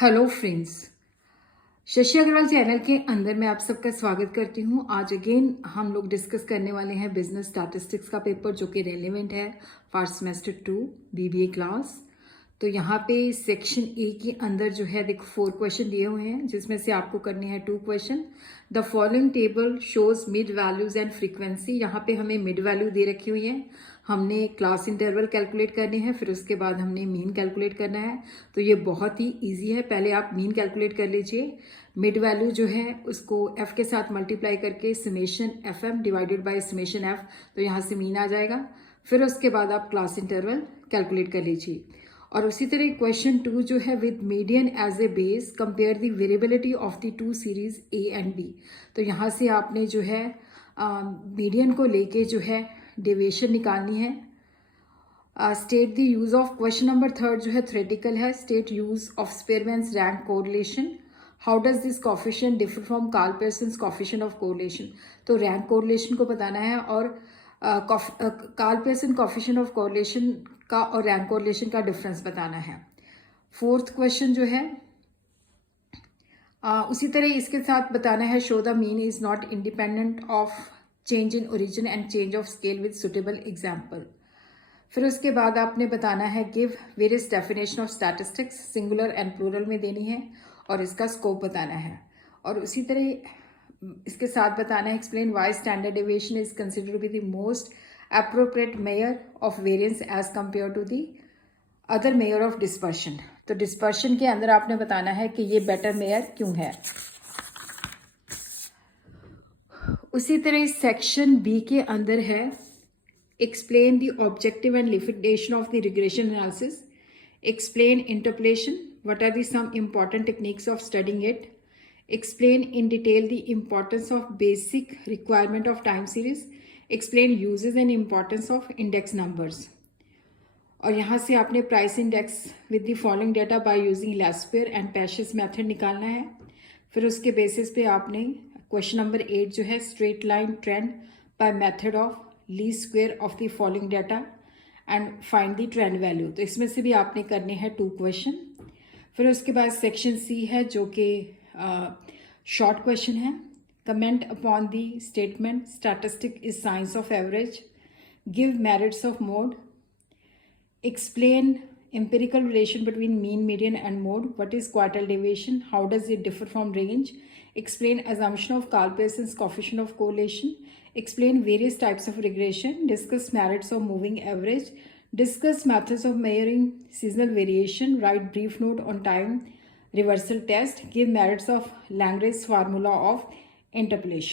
Hello friends, Shashi Agrawal channel के अंदर मैं आप सबका स्वागत करती हूँ। आज अगेन हम लोग डिस्कस करने वाले हैं बिजनेस स्टैटिस्टिक्स का पेपर जो कि रेलेवेंट है फॉर सेमेस्टर 2 बीबीए क्लास। तो यहाँ पे सेक्शन ए के अंदर जो है देखो 4 क्वेश्चन दिए हुए हैं जिसमें से आपको करने हैं 2 question. The following table shows mid values and frequency. यहाँ पे हमें मिड वैल्यू दे रखी हुई है, हमने क्लास इंटरवल कैलकुलेट करने हैं, फिर उसके बाद हमने मीन कैलकुलेट करना है। तो ये बहुत ही इजी है, पहले आप मीन कैलकुलेट कर लीजिए। मिड वैल्यू जो है उसको एफ के साथ मल्टीप्लाई करके summation F M divided by summation F, तो यहाँ से मीन आ जाएगा। फिर उसके बाद आप क्लास इंटरवल कैलकुलेट कर लीजिए। और उसी तरह क्वेश्चन 2 जो है with median as a base compare the variability of the 2 series A and B. तो यहाँ से आपने जो है मीडियन को लेके जो है डेविएशन निकालनी है। State the use of question number 3 जो है थ्योरेटिकल है। State use of Spearman's rank correlation. How does this coefficient differ from Karl Pearson's coefficient of correlation. तो रैंक कोरिलेशन को बताना है और Karl Pearson coefficient of correlation का और रैंक कोरिलेशन का डिफरेंस बताना है। 4th क्वेश्चन जो है उसी तरह इसके साथ बताना है show the mean is not independent of change in origin and change of scale with suitable example. फिर उसके बाद आपने बताना है give various definition of statistics, singular and plural में देनी है और इसका स्कोप बताना है। और उसी तरह इसके साथ बताना है explain why standard deviation is considered to be the most appropriate measure of variance as compare to the other measure of dispersion. तो डिस्पर्शन के अंदर आपने बताना है कि ये बेटर मेयर क्यों है। उसी तरह सेक्शन बी के अंदर है explain the objective and limitation of the regression analysis, explain interpolation, what are the some important techniques of studying it, explain in detail the importance of basic requirement of time series, explain uses and importance of index numbers। और यहाँ से आपने price index with the following data by using Laspeyres and Paasche's method निकालना है। फिर उसके basis पे आपने क्वेश्चन नंबर 8 जो है straight line trend by method of least square of the following data and find the trend value. तो इसमें से भी आपने करने हैं 2 क्वेश्चन। फिर उसके बाद सेक्शन सी है जो कि शॉर्ट क्वेश्चन है। Comment upon the statement statistic is science of average, give merits of mode, explain empirical relation between mean, median and mode, what is quartile deviation, how does it differ from range, explain assumption of Karl Pearson's coefficient of correlation, explain various types of regression, discuss merits of moving average, discuss methods of measuring seasonal variation, write brief note on time reversal test, give merits of Lagrange's formula of interpolation।